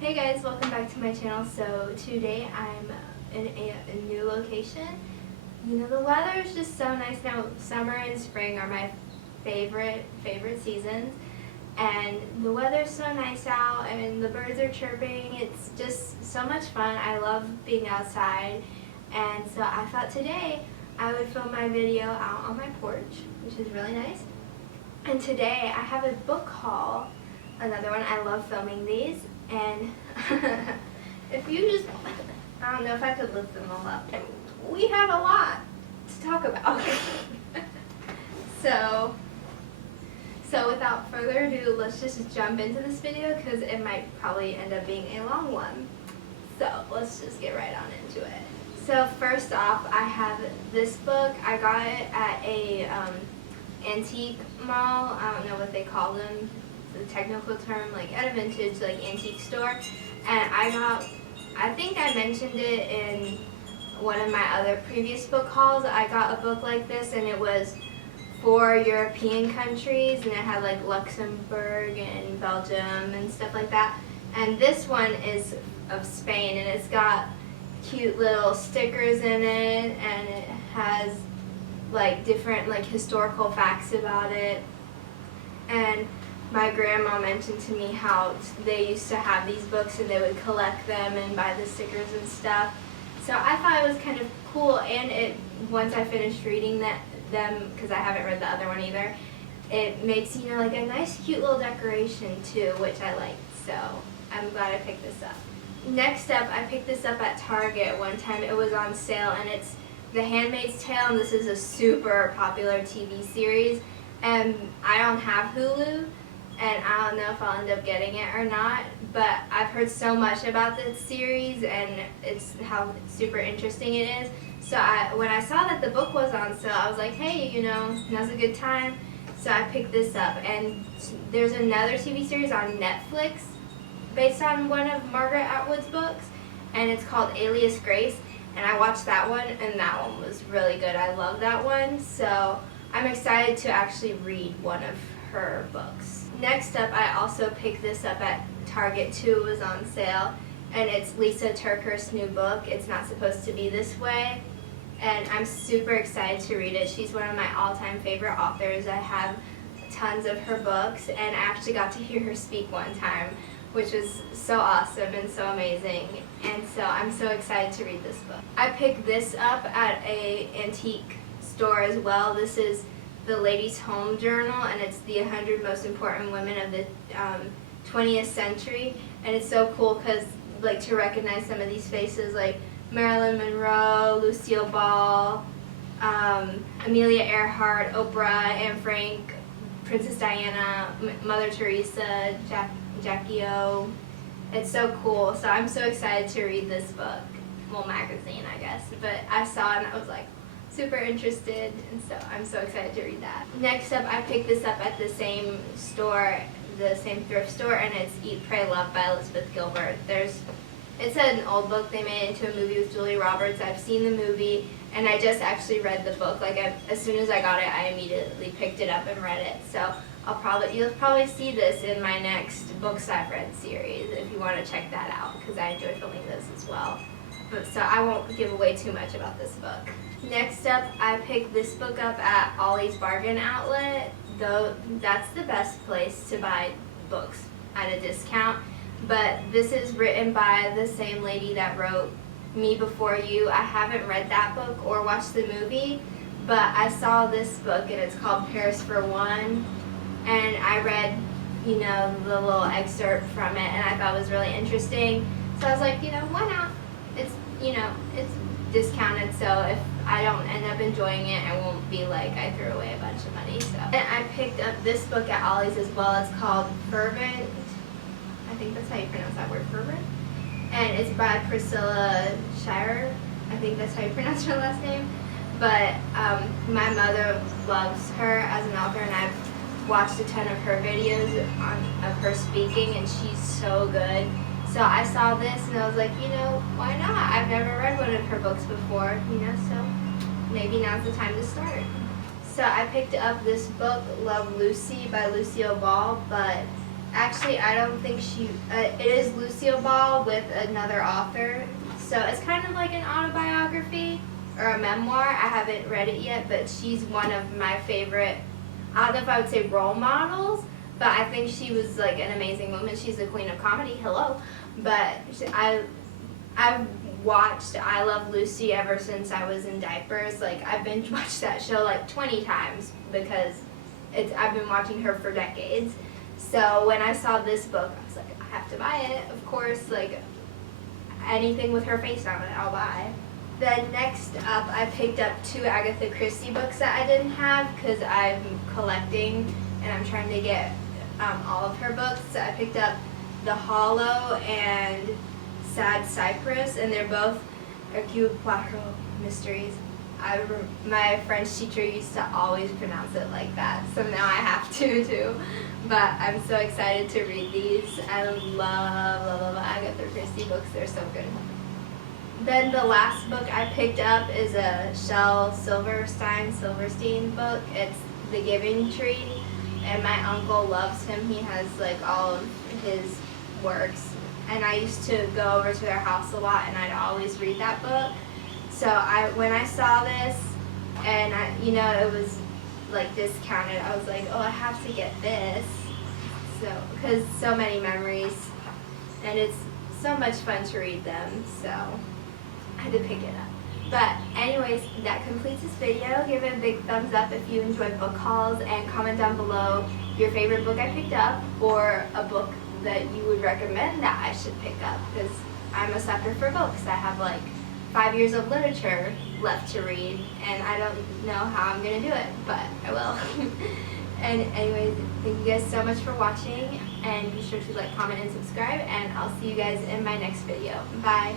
Hey guys, welcome back to my channel. So today I'm in a new location. You know, the weather is just so nice now. Summer and spring are my favorite seasons, and the weather's so nice out and the birds are chirping. It's just so much fun. I love being outside, and so I thought today I would film my video out on my porch, which is really nice. And today I have a book haul, another one. I love filming these. And if you just, I don't know if I could lift them all up. We have a lot to talk about. So without further ado, let's just jump into this video because it might probably end up being a long one. So let's just get right on into it. So first off, I have this book. I got it at a antique mall. I don't know what they call them. The technical term, like at a vintage antique store, and I think I mentioned it in one of my other previous book hauls. I got a book like this, and it was for European countries, and it had like Luxembourg and Belgium and stuff like that. And this one is of Spain, and it's got cute little stickers in it, and it has like different historical facts about it. And my grandma mentioned to me how they used to have these books and they would collect them and buy the stickers and stuff. So I thought it was kind of cool, and once I finished reading them, because I haven't read the other one either, it makes like a nice cute little decoration too, which I like. So I'm glad I picked this up. Next up, I picked this up at Target one time. It was on sale, and it's The Handmaid's Tale, and this is a super popular TV series. And I don't have Hulu, and I don't know if I'll end up getting it or not, but I've heard so much about this series and it's how super interesting it is. So when I saw that the book was on sale, I was like, hey, now's a good time. So I picked this up, and there's another TV series on Netflix based on one of Margaret Atwood's books, and it's called Alias Grace, and I watched that one, and that one was really good. I love that one, so I'm excited to actually read one of her books. Next up, I also picked this up at Target too. It was on sale, and it's Lisa TerKeurst's new book, It's Not Supposed to Be This Way, and I'm super excited to read it. She's one of my all-time favorite authors. I have tons of her books, and I actually got to hear her speak one time, which was so awesome and so amazing, and so I'm so excited to read this book. I picked this up at a antique store as well. This is the Ladies' Home Journal, and it's the 100 most important women of the 20th century, and it's so cool because to recognize some of these faces like Marilyn Monroe, Lucille Ball, Amelia Earhart, Oprah, Anne Frank, Princess Diana, Mother Teresa, Jackie O. It's so cool. So I'm so excited to read this book. Well, magazine, I guess, but I saw it and I was like super interested, and so I'm so excited to read that. Next up, I picked this up at the same store, the same thrift store, and it's Eat, Pray, Love by Elizabeth Gilbert. It's an old book. They made it into a movie with Julia Roberts. I've seen the movie, and I just actually read the book. As soon as I got it, I immediately picked it up and read it. So you'll probably see this in my next Books I've Read series if you want to check that out, because I enjoy filming this as well. So I won't give away too much about this book. Next up, I picked this book up at Ollie's Bargain Outlet, though that's the best place to buy books at a discount. But this is written by the same lady that wrote Me Before You. I haven't read that book or watched the movie, but I saw this book, and it's called Paris for One, and I read the little excerpt from it, and I thought it was really interesting. So I was like, why not? It's discounted, so if I don't end up enjoying it, I won't be like I threw away a bunch of money. So, and I picked up this book at Ollie's as well. It's called Fervent. I think that's how you pronounce that word, Fervent. And it's by Priscilla Shirer. I think that's how you pronounce her last name. But my mother loves her as an author, and I've watched a ton of her videos of her speaking, and she's so good. So I saw this and I was like, why not? I've never read one of her books before, so maybe now's the time to start. So I picked up this book, Love Lucy by Lucille Ball, but Actually, I don't think it is Lucille Ball with another author. So it's kind of like an autobiography or a memoir. I haven't read it yet, but she's one of my favorite, I don't know if I would say role models, but I think she was like an amazing woman. She's the queen of comedy, hello. But I've watched I Love Lucy ever since I was in diapers. Like, I've binge watched that show like 20 times because I've been watching her for decades. So when I saw this book, I was like, I have to buy it. Of course, like anything with her face on it, I'll buy. Then next up, I picked up 2 Agatha Christie books that I didn't have because I'm collecting and I'm trying to get all of her books. So I picked up The Hollow and Sad Cypress, and they're both Hercule Poirot mysteries. My French teacher used to always pronounce it like that, so now I have to too. But I'm so excited to read these. I love Agatha Christie books. They're so good. Then the last book I picked up is a Shel Silverstein book. It's The Giving Tree, and my uncle loves him. He has like all of his works, and I used to go over to their house a lot, and I'd always read that book. So when I saw this, and it was like discounted, I was like, oh, I have to get this. So because so many memories, and it's so much fun to read them. So I had to pick it up. But anyways, that completes this video. Give it a big thumbs up if you enjoyed book hauls, and comment down below your favorite book I picked up or a book that you would recommend that I should pick up, because I'm a sucker for books. I have like 5 years of literature left to read, and I don't know how I'm going to do it, but I will. And anyways, thank you guys so much for watching, and be sure to like, comment, and subscribe, and I'll see you guys in my next video. Bye!